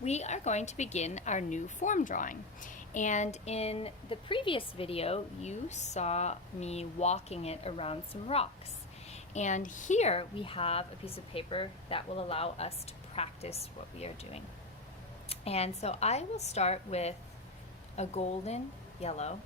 we are going to begin our new form drawing. And in the previous video, you saw me walking it around some rocks. And here we have a piece of paper that will allow us to practice what we are doing. And so I will start with a golden yellow,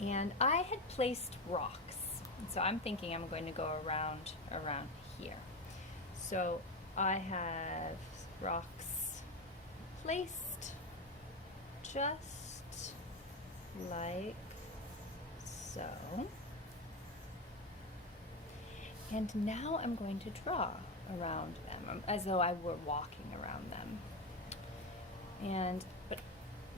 and I had placed rocks. And so I'm thinking I'm going to go around here. So I have rocks placed just like so. And now I'm going to draw around them as though I were walking around them. But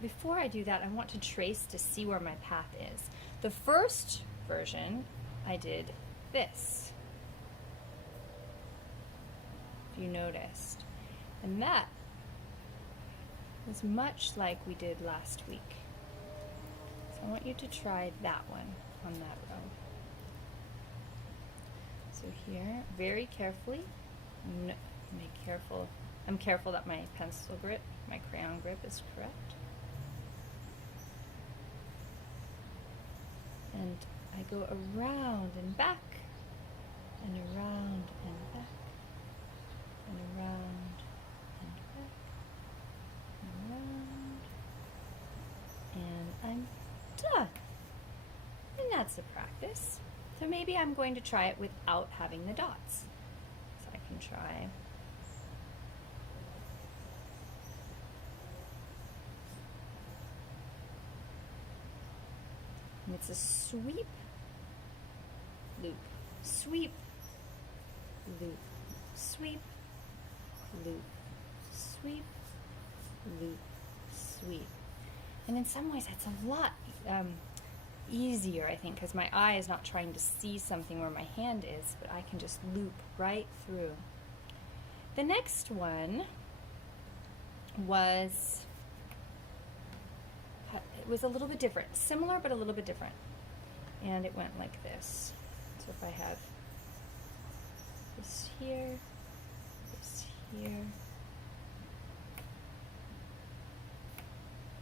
before I do that, I want to trace to see where my path is. The first version, I did this, if you noticed. And that was much like we did last week. So I want you to try that one on that row. So here, very carefully, I'm careful that my pencil grip, my crayon grip is correct. And I go around and back, and around and back, and around and back, and around, and I'm done. And that's a practice. So maybe I'm going to try it without having the dots. So I can try. And it's a sweep, loop, sweep, loop, sweep, loop, sweep, loop, sweep. And in some ways that's a lot easier, I think, because my eye is not trying to see something where my hand is, but I can just loop right through. The next one was a little bit different, similar but a little bit different, and it went like this. So if I have this here,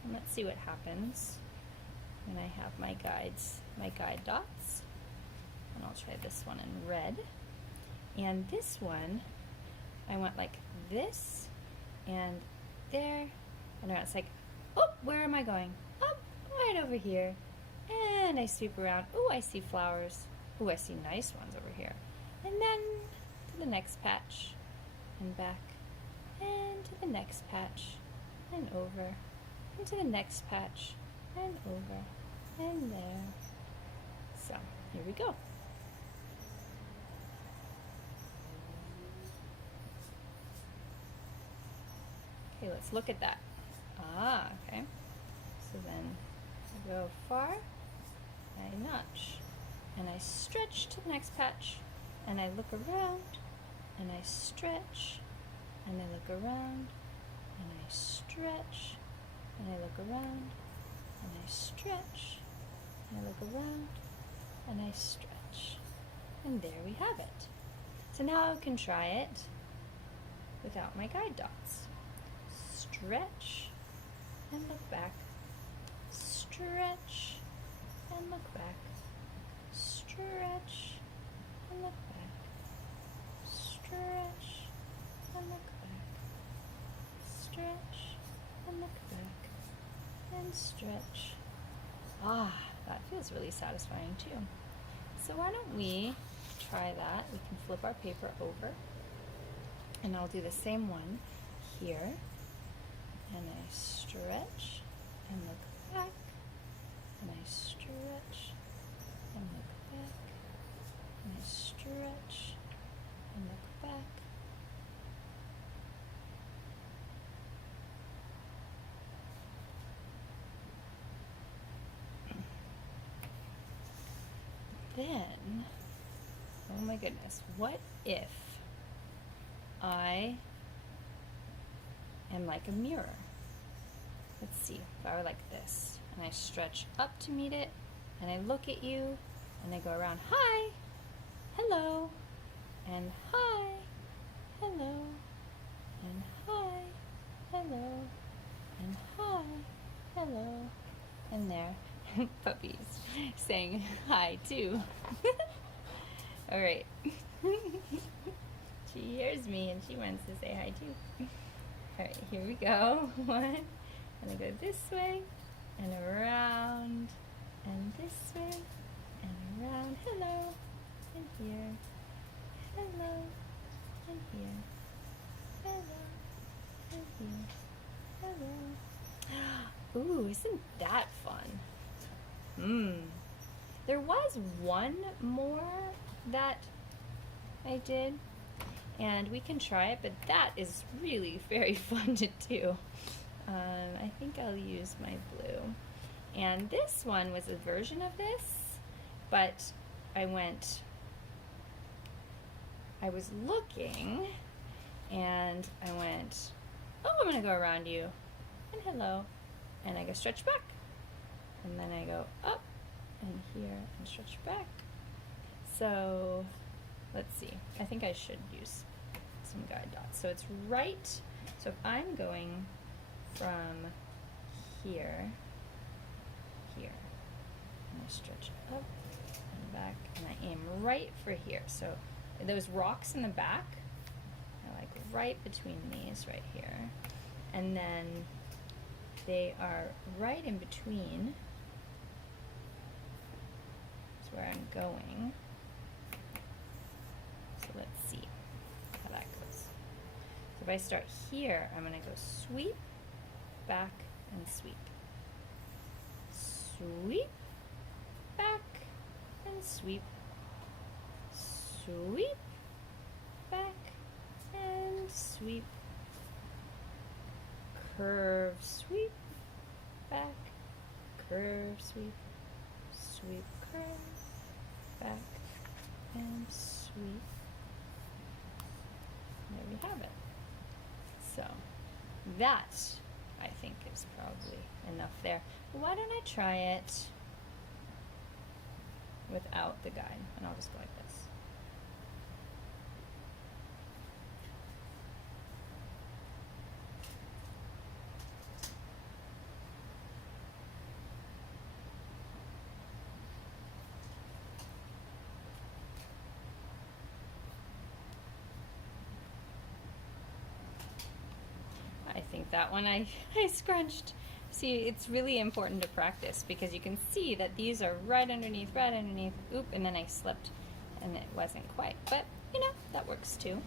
and let's see what happens when I have my guide dots. And I'll try this one in red. And this one, I went like this and there, and it's like, oh, where am I going? Oh, right over here. And I sweep around. Oh, I see flowers. Oh, I see nice ones over here. And then to the next patch, and back, and to the next patch, and over, and to the next patch, and over, and there. So, here we go. Okay, let's look at that. Ah, okay. So then I go far, I notch, and I stretch to the next patch, and I look around, and I stretch, and I look around, and I stretch, and I look around, and I stretch, and I look around, and I stretch. And there we have it. So now I can try it without my guide dots. Stretch, and look back. Stretch, and look back. Stretch, and look back. Stretch, and look back. Stretch, and look back. And stretch. Ah, that feels really satisfying too. So why don't we try that? We can flip our paper over, and I'll do the same one here. And I stretch and look back, and I stretch and look back, and I stretch and look back. Then, oh my goodness, what if I am like a mirror? Let's see, if I were like this, and I stretch up to meet it, and I look at you, and I go around, hi, hello, and hi, hello, and hi, hello, and hi, hello, and there. Puppy's saying hi too. All right. She hears me and she wants to say hi too. All right, here we go. One, and I go this way and around and this way and around. Hello, and here. Hello, and here. Hello, and here. Hello. Ooh, isn't that fun? There was one more that I did, and we can try it, but that is really very fun to do. I think I'll use my blue. And this one was a version of this, but I was looking, and I went, oh, I'm gonna go around you, and hello, and I go stretch back, and then I go up, and here, and stretch back. So, let's see, I think I should use some guide dots. So it's right, so if I'm going from here, and I stretch up and back, and I aim right for here. So those rocks in the back are like right between these right here, and then they are right in between. That's where I'm going. So let's see how that goes. So if I start here, I'm going to go sweep, back, and sweep. Sweep, back, and sweep. Sweep, back, and sweep. Curve, sweep, back, curve, sweep, sweep, curve, back, and sweep. There we have it. So that, I think, is probably enough there. Why don't I try it without the guide, and I'll just go like this. I think that one I scrunched. See, it's really important to practice because you can see that these are right underneath, oop, and then I slipped and it wasn't quite. But, you know, that works too.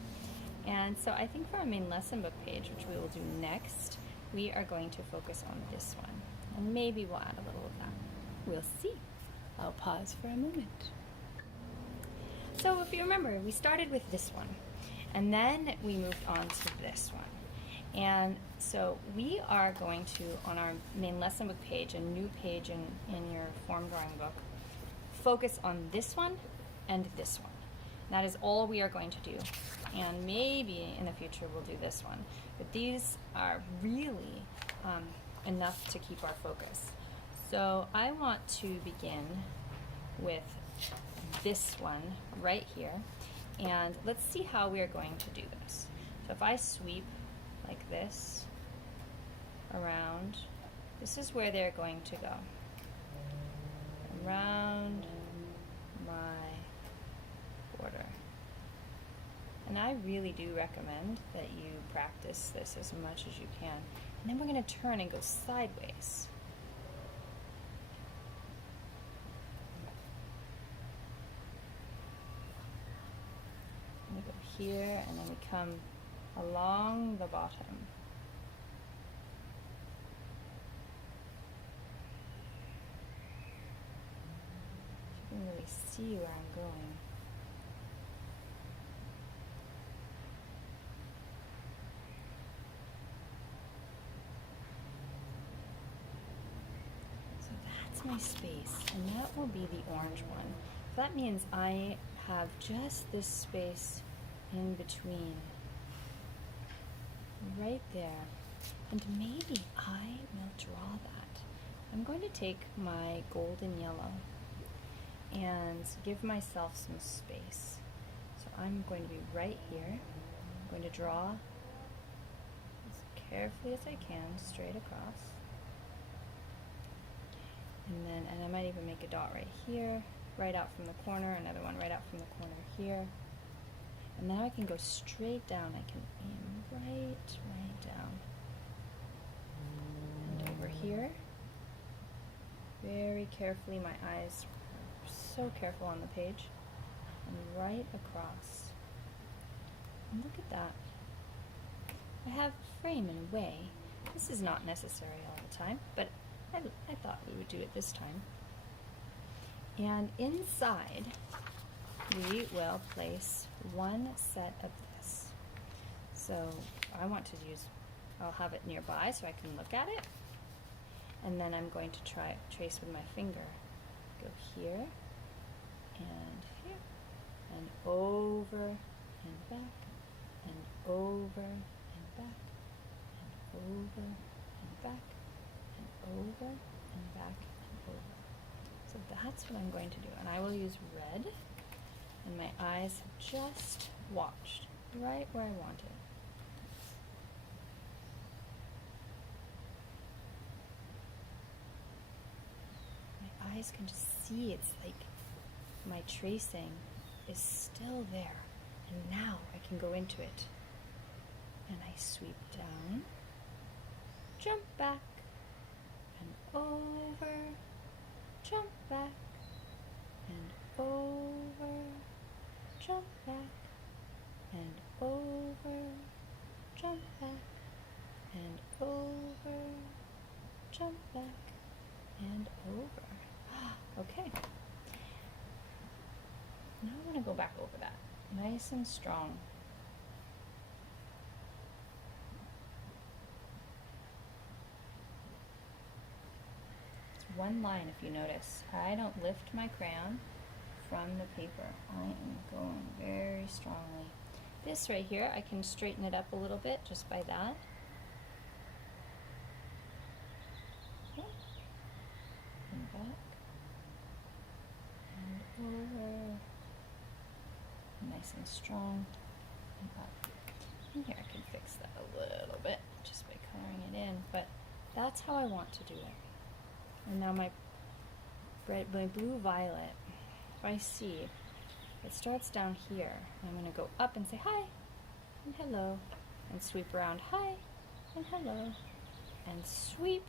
And so I think for our main lesson book page, which we will do next, we are going to focus on this one. And maybe we'll add a little of that. We'll see. I'll pause for a moment. So if you remember, we started with this one, and then we moved on to this one. And so we are going to, on our main lesson book page, a new page in your form drawing book, focus on this one and this one. And that is all we are going to do. And maybe in the future we'll do this one. But these are really enough to keep our focus. So I want to begin with this one right here. And let's see how we are going to do this. So if I sweep like this around, this is where they're going to go. Around my border. And I really do recommend that you practice this as much as you can. And then we're going to turn and go sideways. And we go here, and then we come along the bottom. You can really see where I'm going. So that's my space, and that will be the orange one. So that means I have just this space in between. Right there, and maybe I will draw that. I'm going to take my golden yellow and give myself some space. So I'm going to be right here. I'm going to draw this carefully as I can, straight across. And I might even make a dot right here, right out from the corner, another one right out from the corner here. And now I can go straight down. I can aim right down. And over here, very carefully, my eyes are so careful on the page, and right across. And look at that. I have frame in a way. This is not necessary all the time, but I thought we would do it this time. And inside, we will place one set of this. So I want to use, I'll have it nearby so I can look at it. And then I'm going to trace with my finger. Go here, and over, and back, and over, and back, and over, and back, and over, and back, and over. So that's what I'm going to do. And I will use red, and my eyes have just watched right where I want it. My eyes can just see it's like my tracing is still there. And now I can go into it. And I sweep down, jump back, and over, jump back, and over, jump back, and over, jump back, and over, jump back, and over. Okay. Now I want to go back over that, nice and strong. It's one line if you notice. I don't lift my crayon from the paper. I am going very strongly. This right here, I can straighten it up a little bit just by that. Okay. And back. And over. Nice and strong. And up. And here I can fix that a little bit just by coloring it in. But that's how I want to do it. And now my blue violet, if I see, it starts down here. And I'm going to go up and say hi and hello, and sweep around hi and hello, and sweep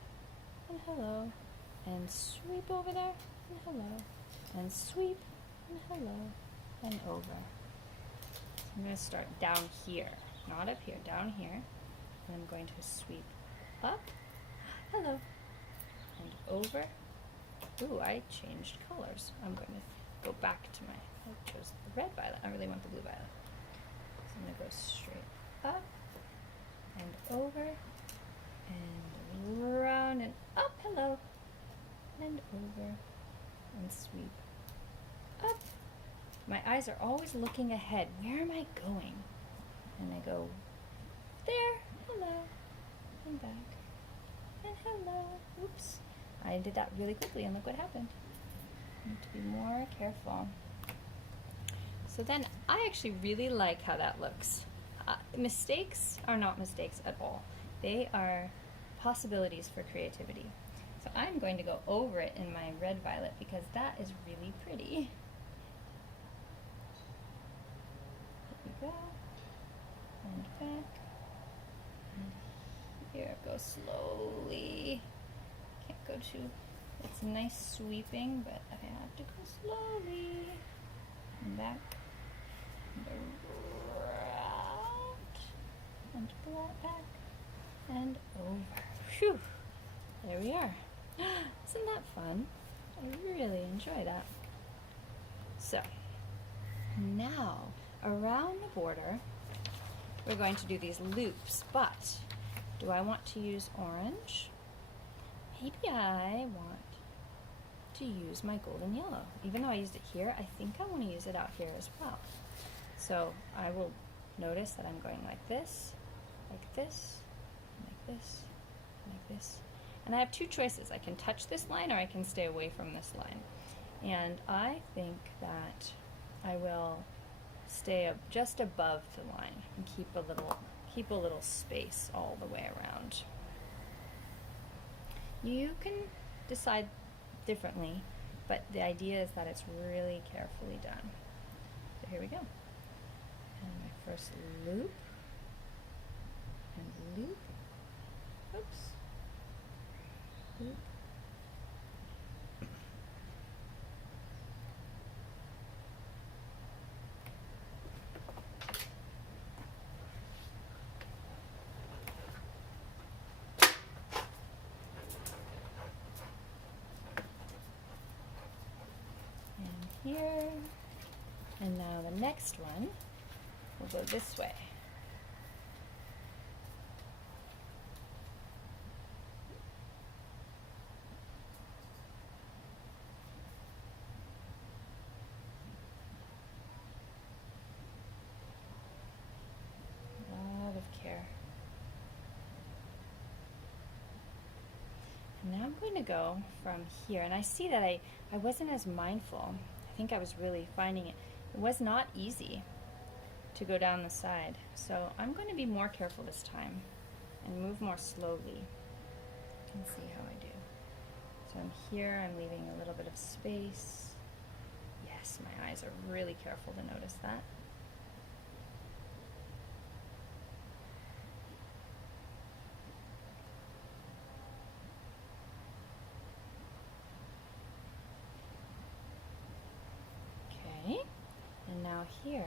and hello, and sweep over there and hello, and sweep and hello, and over. So I'm going to start down here, not up here, down here. And I'm going to sweep up, hello, and over. Ooh, I changed colors. I'm going to go back to my, I chose the red violet. I really want the blue violet. So I'm going to go straight up and over and around and up, hello, and over and sweep up. My eyes are always looking ahead. Where am I going? And I go there, hello, and back, and hello. Oops. I did that really quickly and look what happened. I need to be more careful. So then I actually really like how that looks. Mistakes are not mistakes at all. They are possibilities for creativity. So I'm going to go over it in my red violet because that is really pretty. Here we go. And back. And here, go slowly. Can't go too, it's nice sweeping, but I have to go slowly. And back. And around. And back. And over. Phew. There we are. Isn't that fun? I really enjoy that. So, now, around the border, we're going to do these loops, but do I want to use orange? Maybe I want to use my golden yellow. Even though I used it here, I think I want to use it out here as well. So I will notice that I'm going like this, like this, like this, like this. And I have two choices. I can touch this line or I can stay away from this line. And I think that I will stay just above the line and keep keep a little space all the way around. You can decide differently, but the idea is that it's really carefully done. So here we go. And my first loop, and loop, oops, loop. Here, and now the next one will go this way. A lot of care. And now I'm going to go from here, and I see that I wasn't as mindful. I think I was really finding it. It was not easy to go down the side. So I'm going to be more careful this time and move more slowly. You can see how I do. So I'm here, I'm leaving a little bit of space. Yes, my eyes are really careful to notice that. And now here,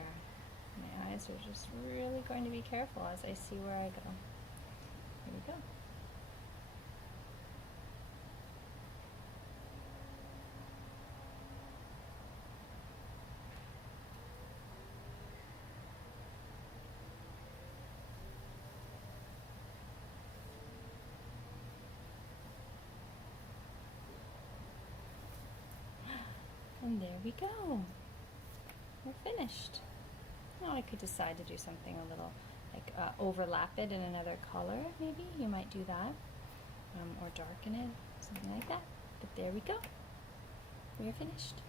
my eyes are just really going to be careful as I see where I go. Here we go. And there we go. We're finished. Now I could decide to do something a little like overlap it in another color, maybe. You might do that. Or darken it, something like that. But there we go. We are finished.